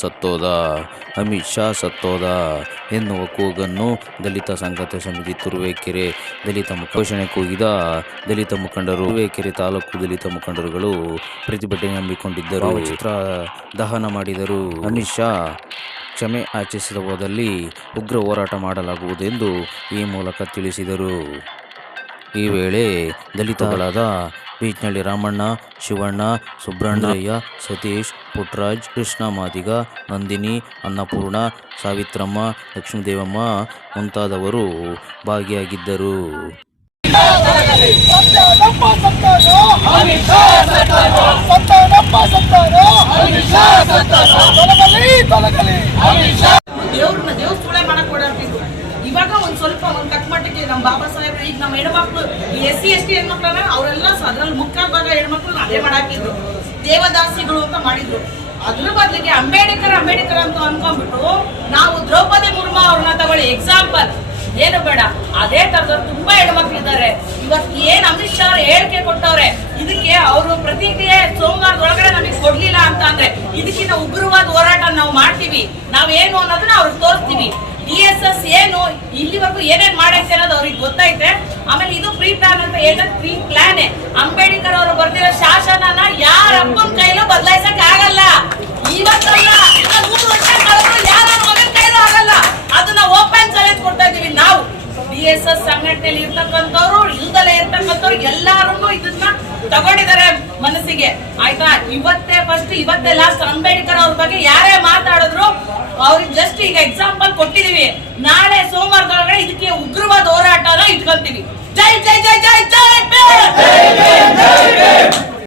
ಸತ್ತೋದ ಅಮಿತ್ ಶಾ ಸತ್ತೋದ ಎನ್ನುವ ಕೂಗನ್ನು ದಲಿತ ಸಂಘರ್ಷ ಸಮಿತಿ ತುರುವೇಕೆರೆ ದಲಿತ ಘೋಷಣೆ ಕೂಗಿದ ದಲಿತ ಮುಖಂಡರು. ತುರುವೇಕೆರೆ ತಾಲೂಕು ದಲಿತ ಮುಖಂಡರುಗಳು ಪ್ರತಿಭಟನೆ ಹಮ್ಮಿಕೊಂಡಿದ್ದರು. ಚಿತ್ರ ದಹನ ಮಾಡಿದರು. ಅಮಿತ್ ಶಾ ಕ್ಷಮೆ ಯಾಚಿಸದ ಹೋದಲ್ಲಿ ಉಗ್ರ ಹೋರಾಟ ಮಾಡಲಾಗುವುದೆಂದು ಈ ಮೂಲಕ ತಿಳಿಸಿದರು. ಈ ವೇಳೆ ದಲಿತಗಳಾದ ಬೀಚ್ನಳ್ಳಿ ರಾಮಣ್ಣ, ಶಿವಣ್ಣ, ಸುಬ್ರಹ್ಮಣ್ಯಯ್ಯ, ಸತೀಶ್, ಪುಟ್ಟರಾಜ್, ಕೃಷ್ಣ ಮಾದಿಗ, ನಂದಿನಿ, ಅನ್ನಪೂರ್ಣ, ಸಾವಿತ್ರಮ್ಮ, ಲಕ್ಷ್ಮೀದೇವಮ್ಮ ಮುಂತಾದವರು ಭಾಗಿಯಾಗಿದ್ದರು. ಇವಾಗ ಸ್ವಲ್ಪ ತಕ್ಕ ಮಟ್ಟಿಗೆ ನಮ್ಮ ಬಾಬಾ ಸಾಹೇಬ್ ಈಗ ನಮ್ಮ ಹೆಣ್ಮಕ್ಳು SC ST ಹೆಣ್ಮಕ್ಳನ್ನ ಅವರೆಲ್ಲ ಅದ್ರಲ್ಲಿ ಮುಖ್ಯ ಭಾಗ ಹೆಣ್ಮಕ್ಳು ಅದೇ ಮಾಡಾಕಿದ್ರು. ದೇವದಾಸಿಗಳು ಅಂತ ಮಾಡಿದ್ರು. ಅದ್ರ ಬದಲಿಗೆ ಅಂಬೇಡ್ಕರ್ ಅಂತ ಅನ್ಕೊಂಡ್ಬಿಟ್ಟು ನಾವು ದ್ರೌಪದಿ ಮುರ್ಮು ಅವ್ರನ್ನ ತಗೊಳ್ಳಿ ಎಕ್ಸಾಂಪಲ್. ಏನು ಬೇಡ, ಅದೇ ತರದವ್ರು ತುಂಬಾ ಹೆಣ್ಮಕ್ಳಿದ್ದಾರೆ. ಇವತ್ತು ಏನ್ ಅಮಿತ್ ಶಾ ಹೇಳಿಕೆ ಕೊಟ್ಟವ್ರೆ, ಇದಕ್ಕೆ ಅವರು ಪ್ರತಿಕ್ರಿಯೆ ಸೋಮವಾರದೊಳಗಡೆ ನಮಗೆ ಕೊಡ್ಲಿಲ್ಲ ಅಂತ ಅಂದ್ರೆ ಇದಕ್ಕಿಂತ ಉಗ್ರವಾದ ಹೋರಾಟ ನಾವು ಮಾಡ್ತೀವಿ. ನಾವೇನು ಅನ್ನೋದನ್ನ ಅವ್ರಿಗೆ ತೋರಿಸ್ತೀವಿ. DSS ಏನು ಇಲ್ಲಿವರೆಗೂ ಏನೇನ್ ಮಾಡೈತೆ ಅನ್ನೋದು ಅವ್ರಿಗೆ ಗೊತ್ತೈತೆ. ಆಮೇಲೆ ಇದು ಪ್ರೀ ಪ್ಲಾನ್ ಅಂತ ಹೇಳಿದ್ರೆ ಪ್ರೀ ಪ್ಲಾನ್. ಅಂಬೇಡ್ಕರ್ ಅವರು ಬರ್ದಿರೋ ಶಾಸನನ ಯಾರ ಅಪ್ಪನ ಕೈಲೂ ಬದಲಾಯಿಸಕ್ ಆಗಲ್ಲ. ಇವತ್ತಲ್ಲ, 100 ವರ್ಷ ಕಳೆದ್ರು ಯಾರ ಮಗನ ಕೈಲೂ ಆಗಲ್ಲ. ಅದನ್ನ ಓಪನ್ ಚಾಲೆಂಜ್ ಕೊಡ್ತಾ ಇದೀವಿ ನಾವು. DSS ಸಂಘಟನೆಯಲ್ಲಿ ಇರ್ತಕ್ಕಂಥವ್ರು, ಇಲ್ದಲೇ ಇರ್ತಕ್ಕಂಥವ್ರು ಎಲ್ಲಾರು ಇದನ್ನ ತಗೊಂಡಿದ್ದಾರೆ ಮನಸ್ಸಿಗೆ. ಆಯ್ತಾ, ಇವತ್ತೇ ಲಾಸ್ಟ್. ಅಂಬೇಡ್ಕರ್ ಅವ್ರ ಬಗ್ಗೆ ಯಾರೇ ಮಾತಾಡಿದ್ರು ಅವ್ರಿಗೆ ಜಸ್ಟ್ ಈಗ ಎಕ್ಸಾಂಪಲ್ ಕೊಟ್ಟಿದೀವಿ. ನಾಳೆ ಸೋಮವಾರದೊಳಗಡೆ ಇದಕ್ಕೆ ಉಗ್ರವಾದ ಹೋರಾಟನ ಇಟ್ಕೊಂತೀವಿ. ಜೈ ಜೈ ಜೈ ಜೈ ಜೈ